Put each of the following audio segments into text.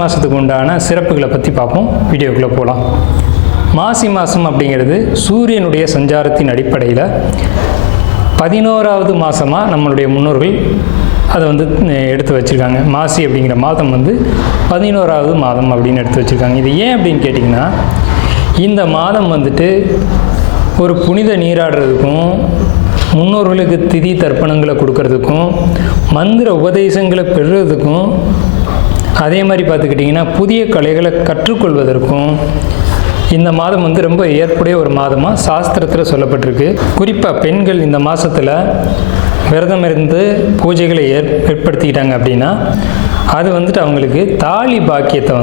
மாதத்துக்கு உண்டான சிறப்புகளை பற்றி பார்ப்போம். வீடியோக்குள்ளே போகலாம். மாசி மாதம் அப்படிங்கிறது சூரியனுடைய சஞ்சாரத்தின் அடிப்படையில் 11வது மாதமாக நம்மளுடைய முன்னோர்கள் அதை எடுத்து வச்சுருக்காங்க. மாசி அப்படிங்கிற மாதம் 11வது மாதம் அப்படின்னு எடுத்து வச்சுருக்காங்க. இது ஏன் அப்படின்னு கேட்டிங்கன்னா, இந்த மாதம் ஒரு புனித நீராடுறதுக்கும், முன்னோர்களுக்கு திதி தர்ப்பணங்களை கொடுக்கறதுக்கும், மந்திர உபதேசங்களை பெறுறதுக்கும், அதே மாதிரி பார்த்துக்கிட்டிங்கன்னா புதிய கலைகளை கற்றுக்கொள்வதற்கும் இந்த மாதம் ரொம்ப ஏற்புடைய ஒரு மாதமாக சாஸ்திரத்தில் சொல்லப்பட்டிருக்கு. குறிப்பாக பெண்கள் இந்த மாதத்தில் விரதம் இருந்து பூஜைகளை ஏற்படுத்திக்கிட்டாங்க அப்படின்னா அது அவங்களுக்கு தாலி பாக்கியத்தை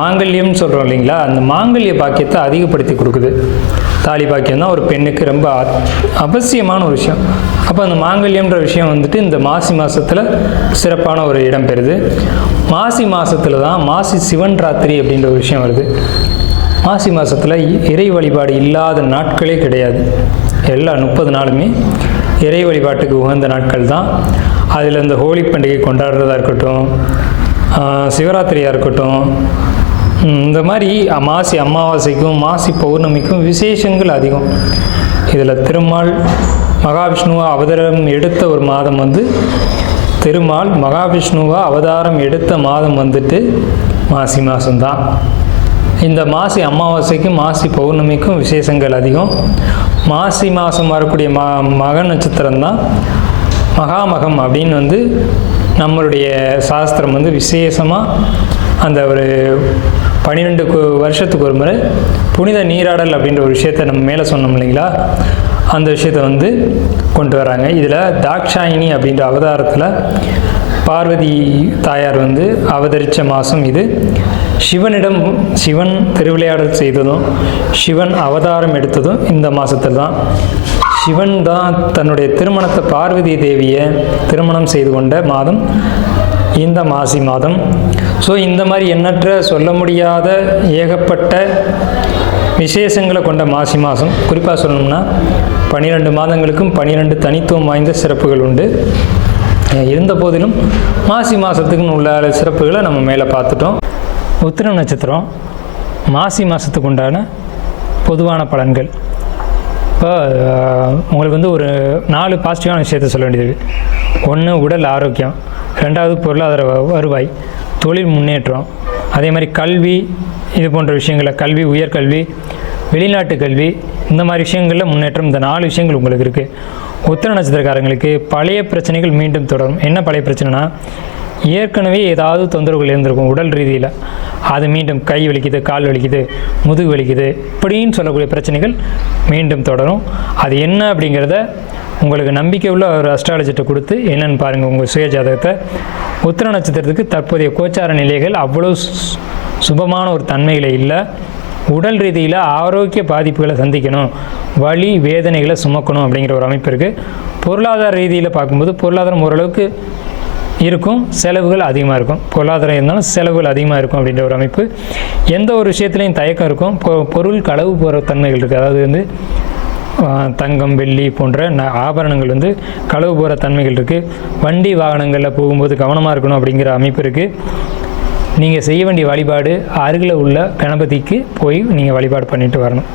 மாங்கல்யம்னு சொல்கிறோம் இல்லைங்களா, அந்த மாங்கல்ய பாக்கியத்தை அதிகப்படுத்தி கொடுக்குது. தாலி பாக்கியம் தான் ஒரு பெண்ணுக்கு ரொம்ப அவசியமான ஒரு விஷயம். அப்போ அந்த மாங்கல்யம்ன்ற விஷயம் இந்த மாசி மாதத்தில் சிறப்பான ஒரு இடம் பெறுது. மாசி மாதத்தில் தான் மாசி சிவன் ராத்திரி அப்படின்ற ஒரு விஷயம் வருது. மாசி மாதத்தில் இறை வழிபாடு இல்லாத நாட்களே கிடையாது. எல்லா 30 நாளுமே இறை வழிபாட்டுக்கு உகந்த நாட்கள் தான். அதில் இந்த ஹோலி பண்டிகை கொண்டாடுறதா இருக்கட்டும், சிவராத்திரியாக இருக்கட்டும், இந்த மாதிரி மாசி அமாவாசைக்கும் மாசி பௌர்ணமிக்கும் விசேஷங்கள் அதிகம். இதில் திருமால் மகாவிஷ்ணுவா அவதாரம் எடுத்த ஒரு மாதம் திருமால் மகாவிஷ்ணுவா அவதாரம் எடுத்த மாதம் மாசி மாதம்தான். இந்த மாசி அமாவாசைக்கும் மாசி பௌர்ணமிக்கும் விசேஷங்கள் அதிகம். மாசி மாதம் வரக்கூடிய மக நட்சத்திரம் தான் மகாமகம் அப்படின்னு நம்மளுடைய சாஸ்திரம் விசேஷமாக அந்த ஒரு 12 வருஷத்துக்கு ஒரு முறை புனித நீராடல் அப்படின்ற ஒரு விஷயத்தை நம்ம மேலே சொன்னோம் இல்லைங்களா, அந்த விஷயத்தை கொண்டு வராங்க. இதில் தாக்ஷாயினி அப்படின்ற அவதாரத்தில் பார்வதி தாயார் அவதரித்த மாதம் இது. சிவன் திருவிளையாடல் செய்ததும் சிவன் அவதாரம் எடுத்ததும் இந்த மாதத்தில் தான். சிவன் தான் தன்னுடைய திருமணத்தை பார்வதி தேவியை திருமணம் செய்து கொண்ட மாதம் இந்த மாசி மாதம். ஸோ இந்த மாதிரி எண்ணற்ற சொல்ல முடியாத ஏகப்பட்ட விசேஷங்களை கொண்ட மாசி மாதம். குறிப்பாக சொல்லணும்னா 12 மாதங்களுக்கும் 12 தனித்துவம் வாய்ந்த சிறப்புகள் உண்டு. இருந்த போதிலும் மாசி மாதத்துக்குன்னு உள்ள சிறப்புகளை நம்ம மேலே பார்த்துட்டோம். உத்திர நட்சத்திரம் மாசி மாதத்துக்கு உண்டான பொதுவான பலன்கள். இப்போ உங்களுக்கு ஒரு 4 பாசிட்டிவான விஷயத்தை சொல்ல வேண்டியது. 1 உடல் ஆரோக்கியம், 2வது பொருளாதார வருவாய், தொழில் முன்னேற்றம், அதே மாதிரி கல்வி, இது போன்ற விஷயங்களை கல்வி, உயர்கல்வி, வெளிநாட்டு கல்வி, இந்த மாதிரி விஷயங்களில் முன்னேற்றம். இந்த 4 விஷயங்கள் உங்களுக்கு இருக்குது. உத்திர நட்சத்திரக்காரங்களுக்கு பழைய பிரச்சனைகள் மீண்டும் தொடரும். என்ன பழைய பிரச்சனைனா, ஏற்கனவே ஏதாவது தொந்தரவுகள் இருந்திருக்கும் உடல் ரீதியில், அது மீண்டும் கை வலிக்குது, கால் வலிக்குது, முதுகு வலிக்குது, இப்படின்னு சொல்லக்கூடிய பிரச்சனைகள் மீண்டும் தொடரும். அது என்ன அப்படிங்கிறத உங்களுக்கு நம்பிக்கை உள்ள ஒரு அஸ்ட்ராலஜிட்ட கொடுத்து என்னென்னு பாருங்கள் உங்கள் சுய ஜாதகத்தை. உத்திர நட்சத்திரத்துக்கு தற்போதைய கோச்சார நிலைகள் அவ்வளோ சுபமான ஒரு தன்மைகளை இல்லை. உடல் ரீதியில் ஆரோக்கிய பாதிப்புகளை சந்திக்கணும், வலி வேதனைகளை சுமக்கணும் அப்படிங்கிற ஒரு அமைப்பு இருக்குது. பொருளாதார ரீதியில் பார்க்கும்போது பொருளாதாரம் ஓரளவுக்கு இருக்கும், செலவுகள் அதிகமாக இருக்கும். பொருளாதாரம் இருந்தாலும் செலவுகள் அதிகமாக இருக்கும் அப்படின்ற ஒரு அமைப்பு. எந்த ஒரு விஷயத்துலையும் தயக்கம் இருக்கும். பொருள் களவு போகிற தன்மைகள் இருக்குது. அதாவது தங்கம், வெள்ளி போன்ற ஆபரணங்கள் களவு போகிற தன்மைகள் இருக்குது. வண்டி வாகனங்களில் போகும்போது கவனமாக இருக்கணும் அப்படிங்கிற அமைப்பு இருக்குது. நீங்கள் செய்ய வேண்டிய வழிபாடு அருகில் உள்ள கணபதிக்கு போய் நீங்கள் வழிபாடு பண்ணிட்டு வரணும்.